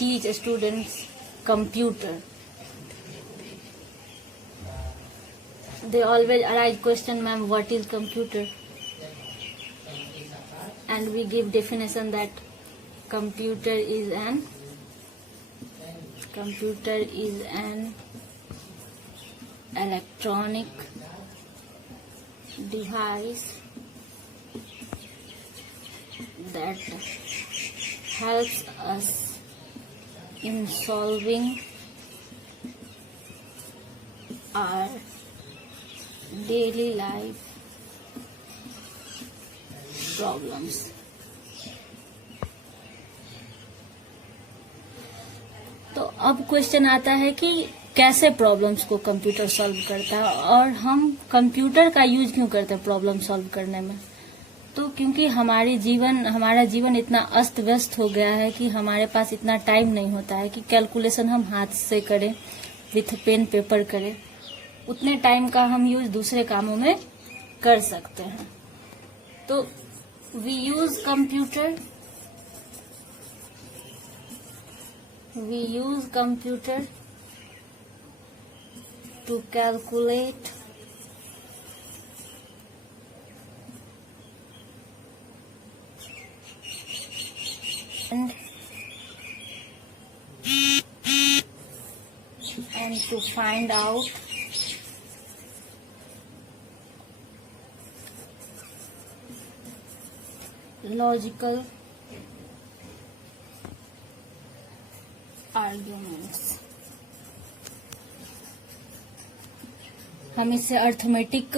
teach students computer. They always arise question, ma'am, what is computer? And we give definition that computer is an electronic device that helps us in solving our daily life problems. तो अब question आता है कि कैसे problems को computer solve करता है और हम कंप्यूटर का यूज क्यों करते हैं प्रॉब्लम सॉल्व करने में। तो क्योंकि हमारा जीवन इतना अस्त व्यस्त हो गया है कि हमारे पास इतना टाइम नहीं होता है कि कैलकुलेशन हम हाथ से करें, विथ पेन पेपर करें। उतने टाइम का हम यूज दूसरे कामों में कर सकते हैं। तो we use computer to calculate and to find out logical arguments. हम इससे अर्थमेटिक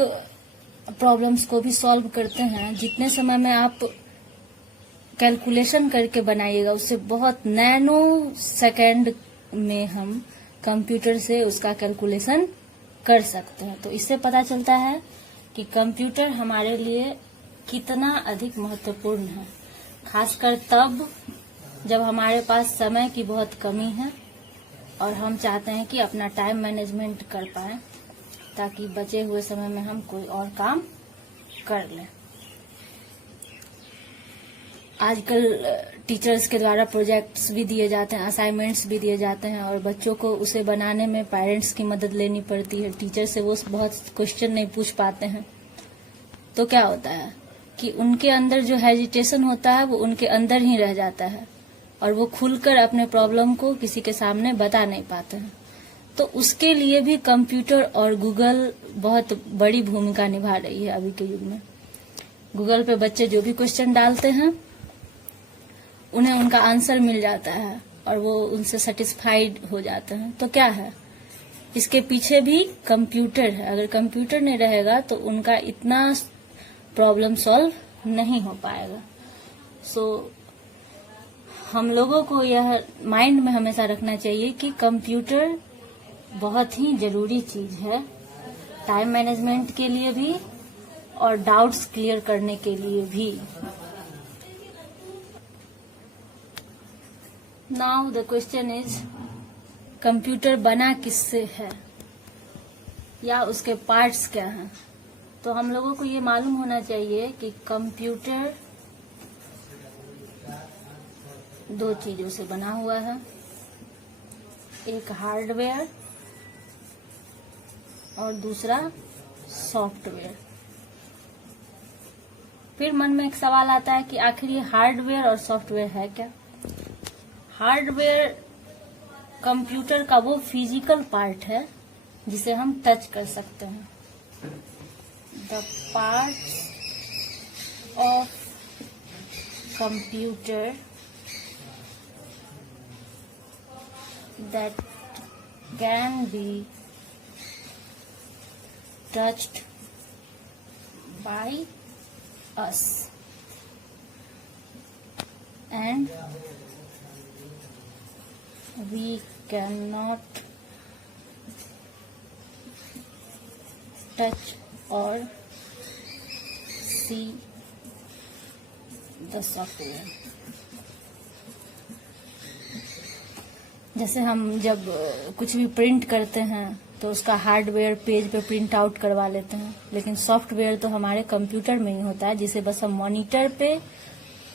प्रॉब्लम्स को भी सॉल्व करते हैं। जितने समय में आप कैलकुलेशन करके बनाइएगा उससे बहुत नैनो सेकंड में हम कंप्यूटर से उसका कैलकुलेशन कर सकते हैं। तो इससे पता चलता है कि कंप्यूटर हमारे लिए कितना अधिक महत्वपूर्ण है, खासकर तब जब हमारे पास समय की बहुत कमी है और हम चाहते हैं कि अपना टाइम मैनेजमेंट कर पाएं ताकि बचे हुए समय में हम कोई और काम कर लें। आजकल टीचर्स के द्वारा प्रोजेक्ट्स भी दिए जाते हैं, असाइनमेंट्स भी दिए जाते हैं और बच्चों को उसे बनाने में पेरेंट्स की मदद लेनी पड़ती है। टीचर से वो बहुत क्वेश्चन नहीं पूछ पाते हैं। तो क्या होता है कि उनके अंदर जो हेजिटेशन होता है वो उनके अंदर ही रह जाता है और वो खुलकर अपने प्रॉब्लम को किसी के सामने बता नहीं पाते हैं। तो उसके लिए भी कंप्यूटर और गूगल बहुत बड़ी भूमिका निभा रही है अभी के युग में। गूगल पे बच्चे जो भी क्वेश्चन डालते हैं उन्हें उनका आंसर मिल जाता है और वो उनसे सेटिस्फाइड हो जाते हैं। तो क्या है, इसके पीछे भी कंप्यूटर है। अगर कंप्यूटर नहीं रहेगा तो उनका इतना प्रॉब्लम सॉल्व नहीं हो पाएगा। सो हम लोगों को यह माइंड में हमेशा रखना चाहिए कि कंप्यूटर बहुत ही जरूरी चीज है, टाइम मैनेजमेंट के लिए भी और डाउट्स क्लियर करने के लिए भी। Now the question is, computer बना किससे है या उसके पार्ट्स क्या हैं। तो हम लोगों को ये मालूम होना चाहिए कि कंप्यूटर दो चीजों से बना हुआ है, एक हार्डवेयर और दूसरा सॉफ्टवेयर। फिर मन में एक सवाल आता है कि आखिर ये हार्डवेयर और सॉफ्टवेयर है क्या। हार्डवेयर कंप्यूटर का वो फिजिकल पार्ट है जिसे हम टच कर सकते हैं। The parts of computer that can be touched by us and we cannot touch or see the software। जैसे हम जब कुछ भी प्रिंट करते हैं तो उसका हार्डवेयर पेज पे प्रिंट आउट करवा लेते हैं, लेकिन सॉफ्टवेयर तो हमारे कंप्यूटर में ही होता है जिसे बस हम मॉनिटर पे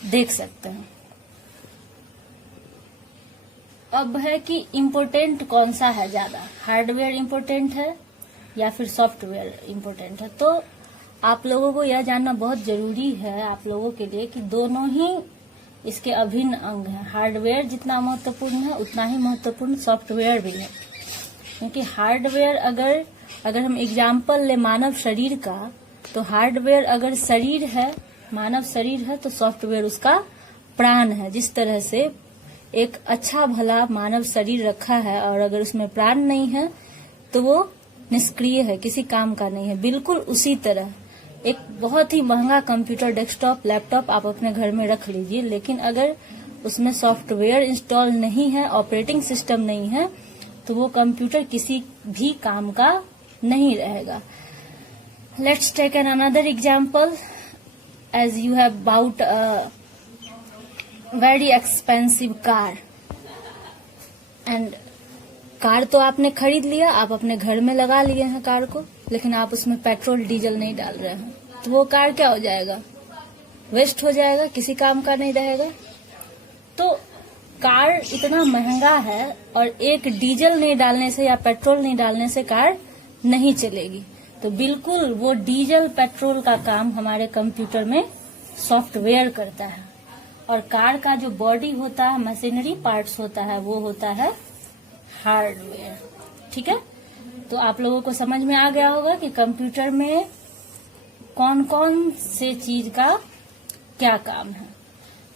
देख सकते हैं। अब है कि इम्पोर्टेंट कौन सा है ज्यादा, हार्डवेयर इम्पोर्टेंट है या फिर सॉफ्टवेयर इम्पोर्टेंट है। तो आप लोगों को यह जानना बहुत जरूरी है आप लोगों के लिए कि दोनों ही इसके अभिन्न अंग हैं। हार्डवेयर जितना महत्वपूर्ण है उतना ही महत्वपूर्ण सॉफ्टवेयर भी है। क्योंकि हार्डवेयर अगर हम एग्जाम्पल ले मानव शरीर का, तो हार्डवेयर अगर शरीर है, मानव शरीर है, तो सॉफ्टवेयर उसका प्राण है। जिस तरह से एक अच्छा भला मानव शरीर रखा है और अगर उसमें प्राण नहीं है तो वो निष्क्रिय है, किसी काम का नहीं है। बिल्कुल उसी तरह एक बहुत ही महंगा कंप्यूटर, डेस्कटॉप, लैपटॉप आप अपने घर में रख लीजिए, लेकिन अगर उसमें सॉफ्टवेयर इंस्टॉल नहीं है, ऑपरेटिंग सिस्टम नहीं है, तो वो कंप्यूटर किसी भी काम का नहीं रहेगा। Let's take an another example. As you have bought a very expensive car and car तो आपने खरीद लिया, आप अपने घर में लगा लिए हैं कार को, लेकिन आप उसमें पेट्रोल डीजल नहीं डाल रहे हैं, तो वो कार क्या हो जाएगा, वेस्ट हो जाएगा, किसी काम का नहीं रहेगा। तो कार इतना महंगा है और एक डीजल नहीं डालने से या पेट्रोल नहीं डालने से कार नहीं चलेगी। तो बिल्कुल वो डीजल पेट्रोल का काम हमारे कंप्यूटर में सॉफ्टवेयर करता है। और कार का जो बॉडी होता है, मशीनरी पार्ट्स होता है, वो होता है हार्डवेयर। ठीक है, तो आप लोगों को समझ में आ गया होगा कि कंप्यूटर में कौन कौन से चीज का क्या काम है।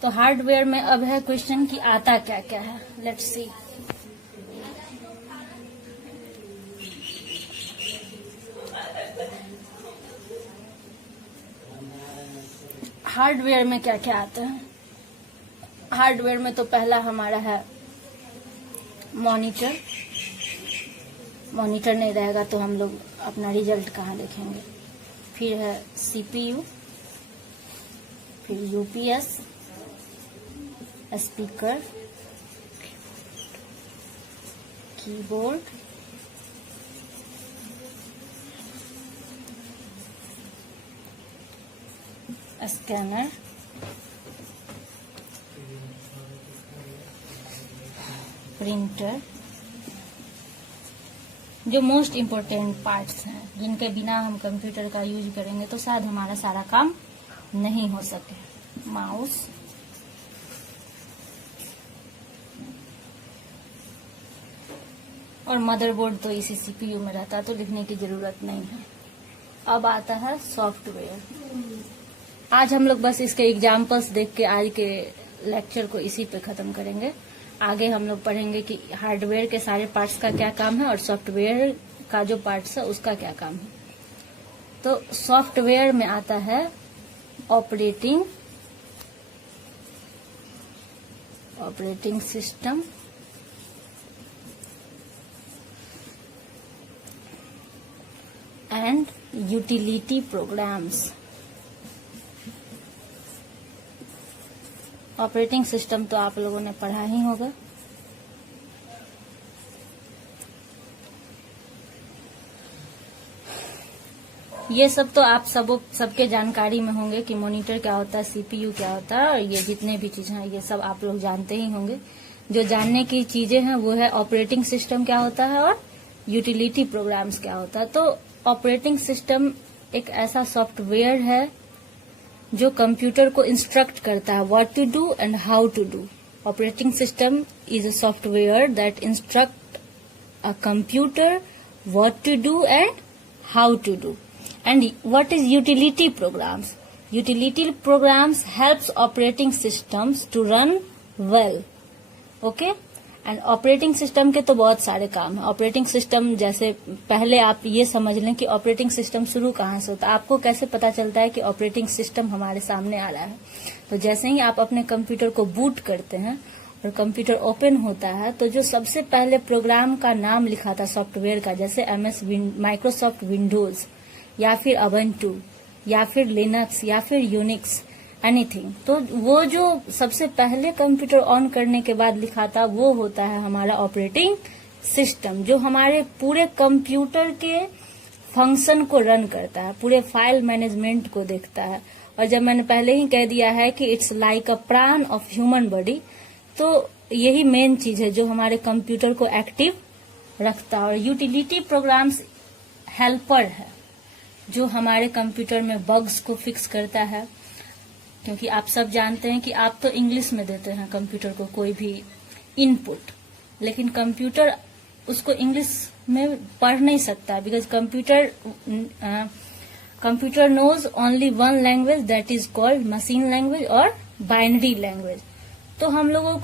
तो हार्डवेयर में अब है क्वेश्चन कि आता क्या क्या है। Let's see. हार्डवेयर में क्या क्या आता है। हार्डवेयर में तो पहला हमारा है मॉनिटर। मॉनिटर नहीं रहेगा तो हम लोग अपना रिजल्ट कहाँ देखेंगे। फिर है सीपीयू, फिर UPS, speaker, keyboard, scanner, printer, जो मोस्ट इम्पोर्टेंट पार्ट्स हैं, जिनके बिना हम कंप्यूटर का यूज करेंगे तो शायद हमारा सारा काम नहीं हो सके। माउस, और मदरबोर्ड तो इसी सीपीयू में रहता है, तो लिखने की जरूरत नहीं है। अब आता है सॉफ्टवेयर। आज हम लोग बस इसके एग्जाम्पल्स देख के आज के लेक्चर को इसी पे खत्म करेंगे। आगे हम लोग पढ़ेंगे कि हार्डवेयर के सारे पार्ट्स का क्या काम है और सॉफ्टवेयर का जो पार्ट्स है उसका क्या काम है। तो सॉफ्टवेयर में आता है operating system, and utility programmes. Operating system तो आप लोगों ने पढ़ा ही होगा। ये सब तो आप सबके जानकारी में होंगे कि मॉनिटर क्या होता है, सीपीयू क्या होता है, और ये जितने भी चीजें हैं ये सब आप लोग जानते ही होंगे। जो जानने की चीजें हैं वो है ऑपरेटिंग सिस्टम क्या होता है और यूटिलिटी प्रोग्राम्स क्या होता है। तो ऑपरेटिंग सिस्टम एक ऐसा सॉफ्टवेयर है जो कंप्यूटर को इंस्ट्रक्ट करता है what to do and how to do. Operating system is a software that instruct a computer what to do and how to do. And what is utility programs? Utility programs helps operating systems to run well. Okay? And operating system के तो बहुत सारे काम है। Operating system जैसे पहले आप ये समझ लें कि ऑपरेटिंग सिस्टम शुरू कहाँ से होता है। आपको कैसे पता चलता है कि ऑपरेटिंग सिस्टम हमारे सामने आ रहा है। तो जैसे ही आप अपने कंप्यूटर को बूट करते हैं और कंप्यूटर ओपन होता है तो जो सबसे पहले प्रोग्राम का नाम लिखा था सॉफ्टवेयर का, जैसे माइक्रोसॉफ्ट विंडोज या फिर उबंटू या फिर लिनक्स या फिर यूनिक्स, एनीथिंग, तो वो जो सबसे पहले कंप्यूटर ऑन करने के बाद लिखा था वो होता है हमारा ऑपरेटिंग सिस्टम, जो हमारे पूरे कंप्यूटर के फंक्शन को रन करता है, पूरे फाइल मैनेजमेंट को देखता है। और जब मैंने पहले ही कह दिया है कि इट्स लाइक अ प्राण ऑफ ह्यूमन बॉडी, तो यही मेन चीज है जो हमारे कंप्यूटर को एक्टिव रखता है। और यूटिलिटी प्रोग्राम्स हेल्पर है जो हमारे कंप्यूटर में बग्स को फिक्स करता है, क्योंकि आप सब जानते हैं कि आप तो इंग्लिश में देते हैं कंप्यूटर को कोई भी इनपुट, लेकिन कंप्यूटर उसको इंग्लिश में पढ़ नहीं सकता, because computer knows only one language that is called machine language और बाइनरी लैंग्वेज। तो हम लोगों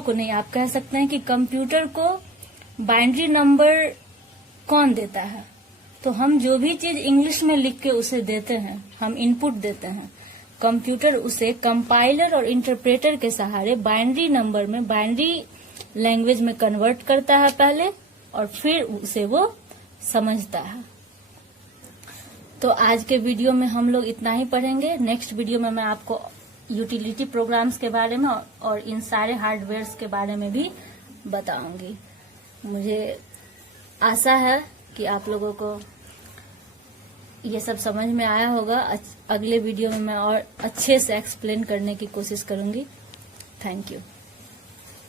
को नहीं, आप कह सकते हैं कि कंप्यूटर को बाइनरी नंबर कौन देता है। तो हम जो भी चीज इंग्लिश में लिख के उसे देते हैं, हम इनपुट देते हैं, कंप्यूटर उसे कंपाइलर और इंटरप्रेटर के सहारे बाइनरी नंबर में, बाइनरी लैंग्वेज में कन्वर्ट करता है पहले, और फिर उसे वो समझता है। तो आज के वीडियो में हम लोग इतना ही पढ़ेंगे। नेक्स्ट वीडियो में मैं आपको यूटिलिटी प्रोग्राम्स के बारे में और इन सारे हार्डवेयर्स के बारे में भी बताऊंगी। मुझे आशा है कि आप लोगों को ये सब समझ में आया होगा। अगले वीडियो में मैं और अच्छे से एक्सप्लेन करने की कोशिश करूंगी। Thank you.